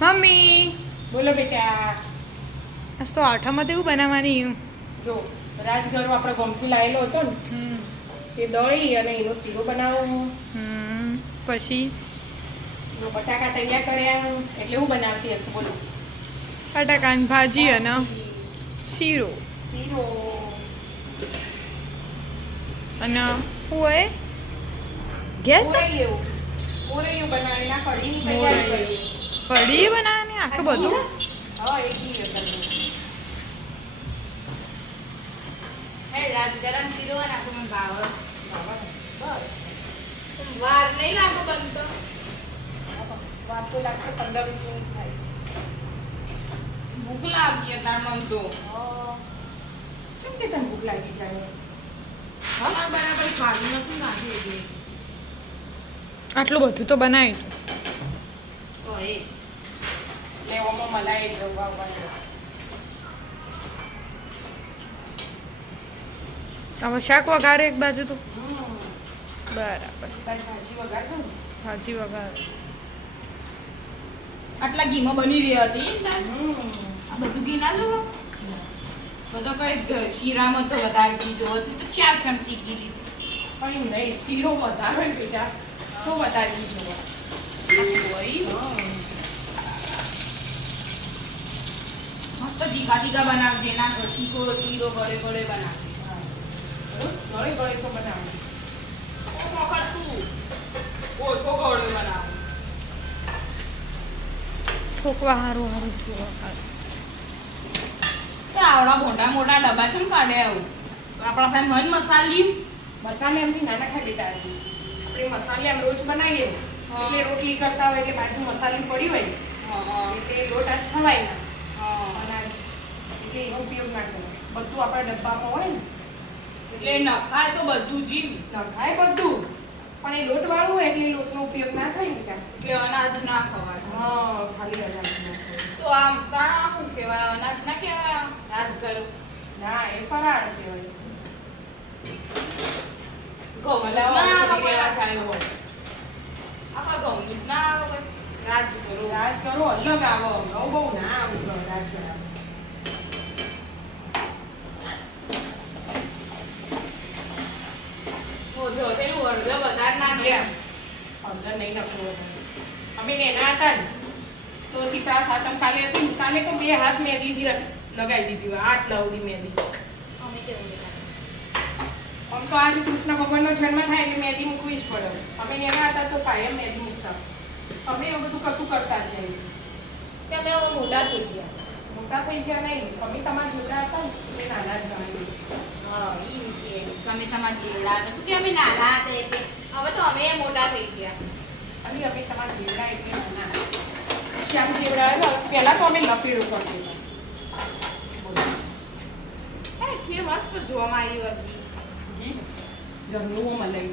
Mummy. બોલો બેટા. આજ તો આઠામાં તો એવું બનાવવાની જો રાજગરો આપણે ગમથી લાવેલો હતો ને હમ. તે દળી અને એનો શીરો બનાવો. હમ પછી? બટાકા તૈયાર કર્યા. એટલે હું બનાવતી હશે બોલો. બટાકાની ભાજી અને શીરો. શીરો. અને શું હોય? ગેસ? આવી મોરૈયું બનાવીને કઢીની તૈયારી કરી કઢી બનાવવાની આખું બધું? વાર નહીં લાગો બનતો. વાર તો લાગશે પંદર વીસ મિનિટ થાય. ભૂખ લાગી તાર મન તો. હા. કેમ કે તને ભૂખ લાગી જાય હા બરાબર. ખાધું નથી નાખી આટલું બધું તો બનાવી તો એ જોવા. હવે શાક વઘારે એક બાજુ તો? બરાબર. ભાજી વઘાર ભાજી વઘારે. આટલા ઘીમાં બની રહી હતી આ બધું ઘી ના જોવો? બધો કઈ શીરામાં તો વધારે ઘી જોવો તો ચાર ચમચી ઘી લીધું. પણ નહીં શીરો વધારે હોય બેટા તો વધારે ઘી જોવા. મસ્ત તીખા તીખા બનાવજે ના તો શીરો શીરો ગળે ગળે બનાવજે. ગળી ગળી તો બનાવું ઓ વખત તું. ઓછો ગળે બનાવ. ઠોકવા સારું સારું છું વઘાર. આવડા મોટા મોટા ડબ્બા છે કાઢે આવું આપણા પાસે મન મસાલી. મસાલે એમથી નાના ખાઈ બેટા આપણે મસાલે આમ રોજ બનાવીએ એટલે રોટલી કરતા હોય કે બાજુ મસાલી પડી હોય એટલે લોટ જ ખવાય ના. એટલે એનો ઉપયોગ ના કરો. બધું આપણા ડબ્બામાં હોય ને એટલે નખાય તો બધું જીવ નખાય બધું. પણ એ લોટ વાળું હોય એટલે લોટનો ઉપયોગ ના થાય ને કાં. એટલે અનાજ ના ખવાય. હા ખાલી અનાજ તો આમ તાણા શું કહેવાય? અનાજ ના કહેવાય? રાજ કરો ના એ ફરાળ કહેવાય. ઘઉં ના વખતે આવે હોય. આખા ઘઉં જ ના આવે. રાજ કરો રાજ કરો અલગ આવો ઘઉં બહુ ના આવું રાજ કરવા વધારે અંદર નહીં નખવું અમે નેના હતા ને તો સીતા સાતમ કાલે હતી કાલે તો બે હાથ મહેંદી લગાવી દીધી આઠ લવડી મહેંદી. અમે કેવું આમ તો આજ કૃષ્ણ ભગવાનનો જન્મ થાય એટલે મહેંદી મૂકવી જ પડે. અમે નેના હતા તો કાયમ મહેંદી મૂકતા. અમે એવું બધું કશું કરતા જ નહીં. કે અમે હવે મોટા થઈ ગયા. મોટા થઈ ગયા નહીં. અમે તમારા જેવડા હતા ને નાના જ ગણાવીએ હા ઈ તમે તમારા જેવડા હતા. કે અમે નાના હતા અમે મોટા થઈ ગયા. અને અમે તમારા જીવડા એટલે નાના. શ્યામ જીવડા પહેલા તો અમે લપેડું કરતી હતા કે મસ્ત જોવામાં આવી હતી. ઘરનું મલાઈ.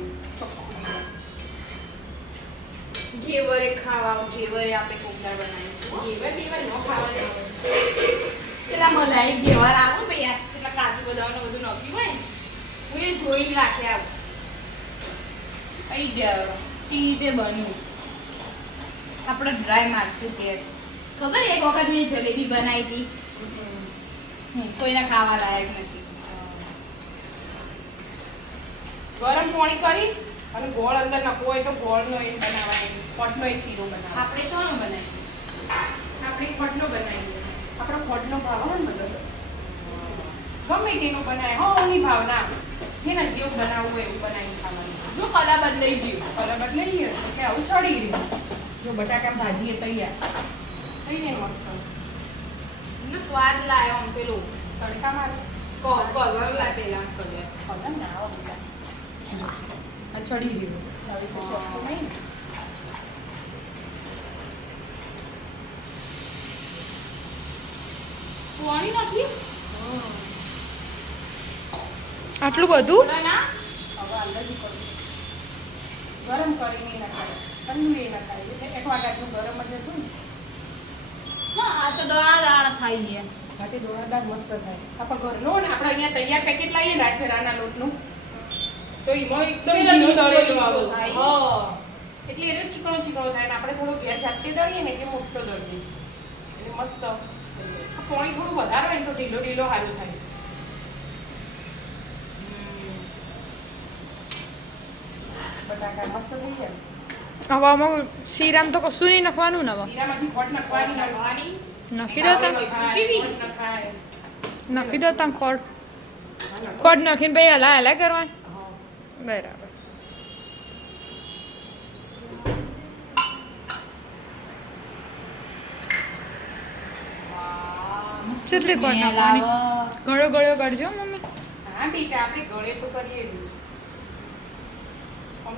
ઘેવરે ખાવા ઘેવરે આપણે કોકદાર બનાવીશું. ઘેવર બેવર ન ખાવાનું. પેલા મલાઈ ઘેવર આવો ભાઈ આ કાજુ બદામ ને બધું નાખ્યું હોય હું એ જોઈને રાખે આવું. અહીં ચીજે બન્યું. આપણે ડ્રાય મારશું કે? ખબર એક વખત મેં જલેબી બનાવી હતી. કોઈને ખાવા લાયક નથી. ગરમ પાણી કરી અને ગોળ અંદર નાખવો હોય તો ગોળનો એ બનાવાય પટનો એ શીરો બનાવાય આપણે તો ન બનાવી આપણે પટનો બનાવીએ. આપણો પટનો ભાવ હોય ને બધો. ગમે તેનો બનાવે હો ની ભાવના. જેના જેવું બનાવવું હોય એવું બનાવી ખાવાનું. જો કલા બદલાઈ ગયું. કલર બદલાઈએ એટલે આવું ચડી ગયું જો બટાકા ભાજી એ તૈયાર. થઈ ને મસ્ત. એનો સ્વાદ લાયો આમ પેલું. તડકા મારે. કલર લા પેલા કલર ના આવો બધા. આ ચડી રહ્યું હવે તો ચોખ્ખું નહીં. પાણી નથી આટલું બધું? થોડા ના. હવે અંદર જ કરું ગરમ કરીને નખાય ઠંડુ નખાય એટલે એક વાટ આટલું ગરમ જ હતું હા આ તો દોણા દાણા થાય ગયા બાકી દોણાદાર મસ્ત થાય. આપણે ઘરનો ને આપણે અહીંયા તૈયાર પેકેટ લાવીએ ને રાજગરાના લોટનું. તો એમાં એકદમ દળેલું થાય. એટલે એને ચીકણો ચીકણો થાય ને આપણે થોડો ઘેર જાતે દળીએ ને એટલે મોટો દળીએ. એટલે મસ્ત પોણી થોડું વધારે હોય ને તો ઢીલો ઢીલો સારું થાય. બટાકા મસ્ત થઈ જાય હવે આમાં શીરામ તો કશું નહીં નાખવાનું ને હવે ખોટ. નાખી દો તા સુચીવી. ખોટ નખાય. નાખી દો ત્યાં નખાય. ખોડ નાખીને પછી હલા હલા કરવાનું. બરાબર કેટલી ખોટ smell નાખવાની? ગળો ગળો કરજો મમ્મી હા બેટા આપણે ગળે તો કરીએ જ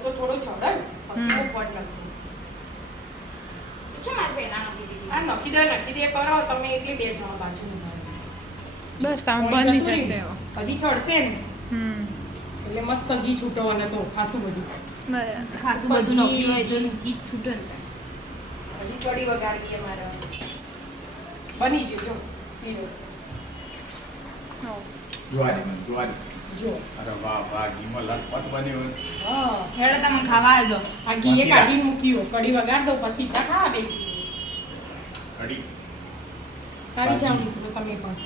તો થોડું શું મારે પહેલા દીધી? આ દે દે કરો તમે એટલે બે જણ બાજુ બસ તામ બની જશે હજી ચડશે ને હમ. એટલે મસ્ત ઘી છૂટો અને તો ખાસું બધું. ખાસું બધું નક્કી હોય તો ઘી જ છૂટે ને. હજી કઢી વગાડીએ અમારે બની ગયું જો સીરો જ્વારી જ્વારી જો. અરે વાહ વાહ ઘીમાં લખપત બન્યું હા હેડો તમે ખાવા આવજો આ એ કાઢી મૂક્યું. કઢી વગાડ દો પછી ત્યાં ખાવા બેસી કઢી. કાઢી જાવ તમે પણ.